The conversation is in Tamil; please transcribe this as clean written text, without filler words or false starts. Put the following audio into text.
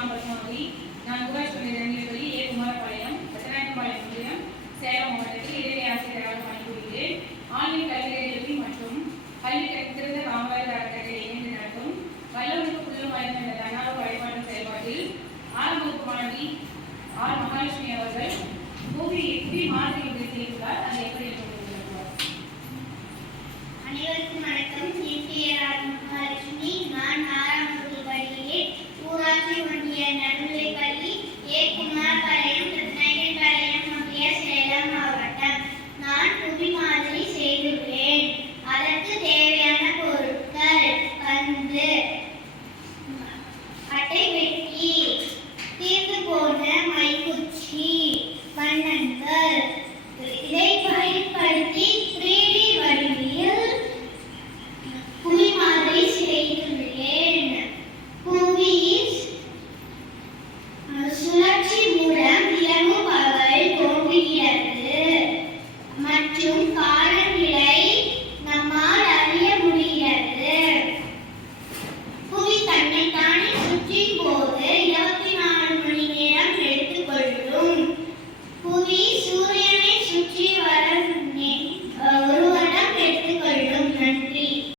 நான் பத்மாவதி. நான் ஊராட்சி ஒன்றிய நடுநிலைப்பள்ளி ஏ. குமாரபாளையம், பட்டநாயக்கன்பாளையம் ஒன்றியம், சேலம் மாவட்டத்தில் இடைநிலை ஆசிரியராக பணிபுரிகிறேன். ஆன்லைன் கல்வி மற்றும் பள்ளி திறந்த காமராஜர் அறக்கட்டளை இணைந்து நடத்தும் வல்லவனுக்கு புல்லும் வயது என்ற தன்னார்வ வழிபாட்டு செயல்பாட்டில் 6ஆம் வகுப்பு மாணவி ஆர். மகாலட்சுமி அவர்கள் பூமி மாதிரி செய்துள்ளார். அதை எப்படி அனைவருக்கும் வணக்கம். ஆர். மகாலட்சுமி. நான் 6ஆம் வகுப்பு படிக்கிறேன். ஊராட்சி ஒன்றிய நடுநிலைப்பள்ளி ஏ. குமாரபாளையம்,